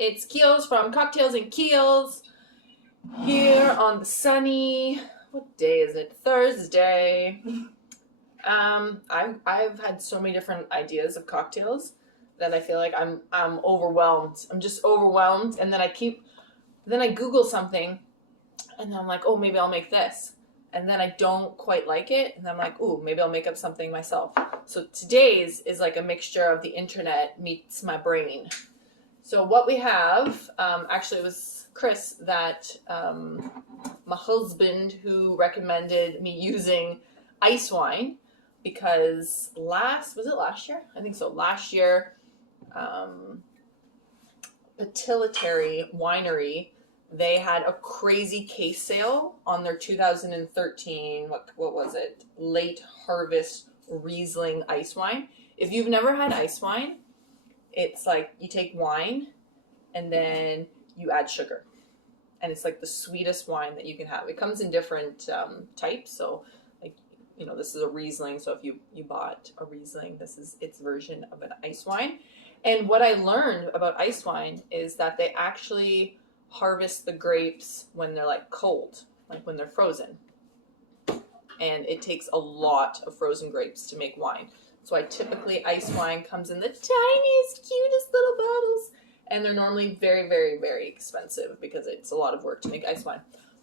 It's Keels from Cocktails and Keels here on the sunny, what day is it? Thursday. I've had so many different ideas of cocktails that I feel like I'm overwhelmed. I'm just overwhelmed, and then I Google something, and then I'm like, oh, maybe I'll make this, and then I don't quite like it, and then I'm like, oh, maybe I'll make up something myself. So today's is like a mixture of the internet meets my brain. So what we have, actually it was Chris that, my husband, who recommended me using Icewine, because was it last year? I think so. Last year, Pituitary Winery, they had a crazy case sale on their 2013, what was it? Late Harvest Riesling Icewine. If you've never had Icewine, it's like you take wine and then you add sugar. And it's like the sweetest wine that you can have. It comes in different types. So, like, this is a Riesling. So if you bought a Riesling, this is its version of an ice wine. And what I learned about ice wine is that they actually harvest the grapes when they're like cold, like when they're frozen. And it takes a lot of frozen grapes to make wine. So ice wine comes in the tiniest, cutest little bottles. And they're normally very, very, very expensive because it's a lot of work to make ice wine.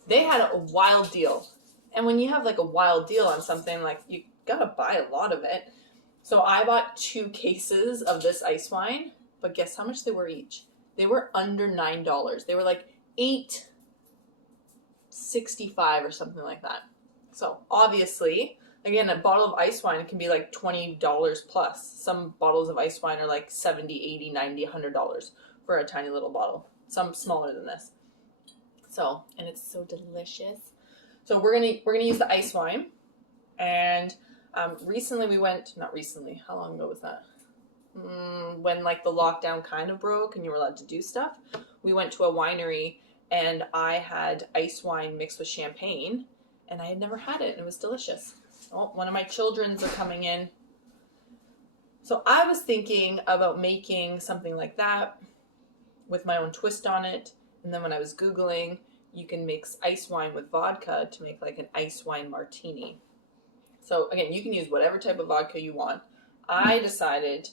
They had a wild deal. And when you have like a wild deal on something, like you gotta buy a lot of it. So I bought 2 cases of this ice wine, but guess how much they were each? They were under $9. They were like $8.65 or something like that. So obviously, again, a bottle of ice wine can be like $20 plus. Some bottles of ice wine are like $70, $80, $90, $100 for a tiny little bottle. Some smaller than this. So, and it's so delicious. So we're gonna use the ice wine. And recently not recently, how long ago was that? When like the lockdown kind of broke and you were allowed to do stuff, we went to a winery and I had ice wine mixed with champagne, and I had never had it, and it was delicious. Oh, one of my children's are coming in. So I was thinking about making something like that with my own twist on it. And then when I was Googling, you can mix ice wine with vodka to make like an ice wine martini. So again, you can use whatever type of vodka you want. I decided,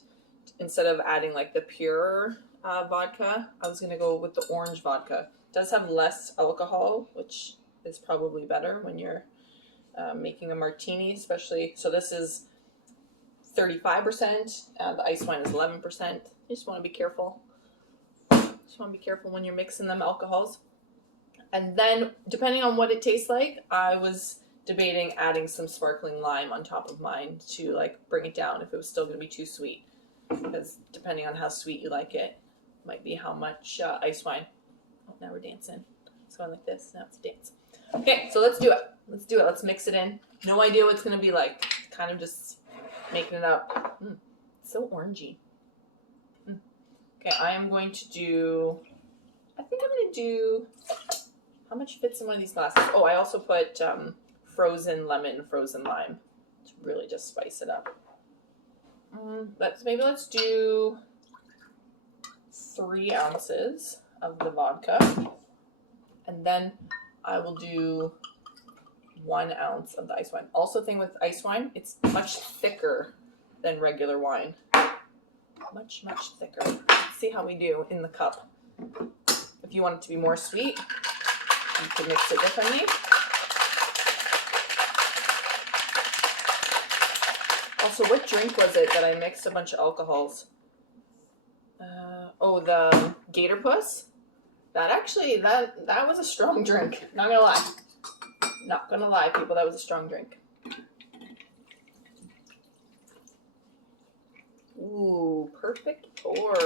instead of adding like the pure vodka, I was going to go with the orange vodka. It does have less alcohol, which is probably better when you're making a martini, especially. So this is 35%. The ice wine is 11%. You just want to be careful. Just want to be careful when you're mixing them alcohols. And then, depending on what it tastes like, I was debating adding some sparkling lime on top of mine to like bring it down if it was still going to be too sweet. Because depending on how sweet you like it, might be how much ice wine. Oh, now we're dancing. It's going like this. Now it's a dance. Okay, so let's do it. Let's mix it in. No idea what it's going to be like. Kind of just making it up. It's so orangey. Okay, I am going to do, how much fits in one of these glasses? Oh, I also put frozen lemon, frozen lime to really just spice it up. Let's do 3 ounces of the vodka. And then I will do 1 ounce of the ice wine. Also, thing with ice wine, it's much thicker than regular wine. Much, much thicker. Let's see how we do in the cup. If you want it to be more sweet, you can mix it differently. Also, what drink was it that I mixed a bunch of alcohols? The Gator Puss. That was a strong drink. Not gonna lie. Not gonna lie, people. That was a strong drink. Ooh, perfect pour.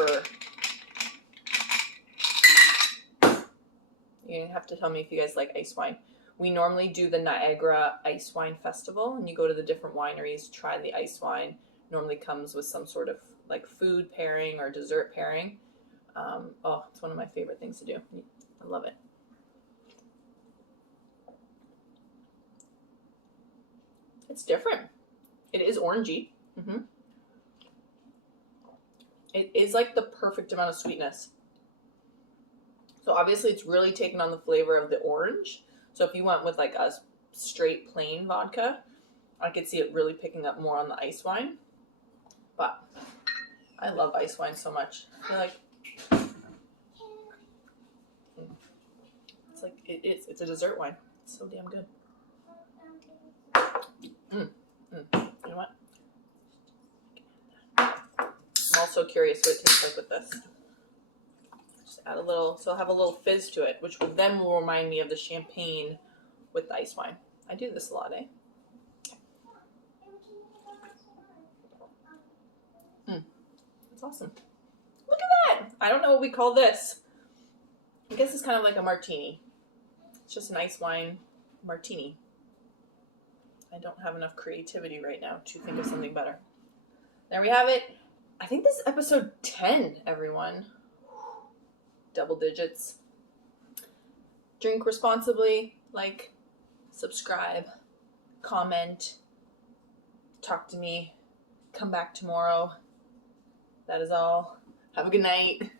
You're gonna have to tell me if you guys like ice wine. We normally do the Niagara Ice Wine Festival, and you go to the different wineries, try the ice wine. Normally comes with some sort of like food pairing or dessert pairing. It's one of my favorite things to do. I love it. It's different. It is orangey. It is like the perfect amount of sweetness. So obviously it's really taken on the flavor of the orange. So if you went with like a straight plain vodka, I could see it really picking up more on the ice wine. But I love ice wine so much. I feel like it's a dessert wine. It's so damn good. You know what? I'm also curious what it tastes like with this. Just add a little, so I'll have a little fizz to it, which will then remind me of the champagne with the ice wine. I do this a lot, eh? It's awesome. Look at that! I don't know what we call this. I guess it's kind of like a martini. It's just an ice wine martini. I don't have enough creativity right now to think of something better. There we have it. I think this is episode 10, everyone. Double digits. Drink responsibly. Like, subscribe, comment, talk to me, come back tomorrow. That is all. Have a good night.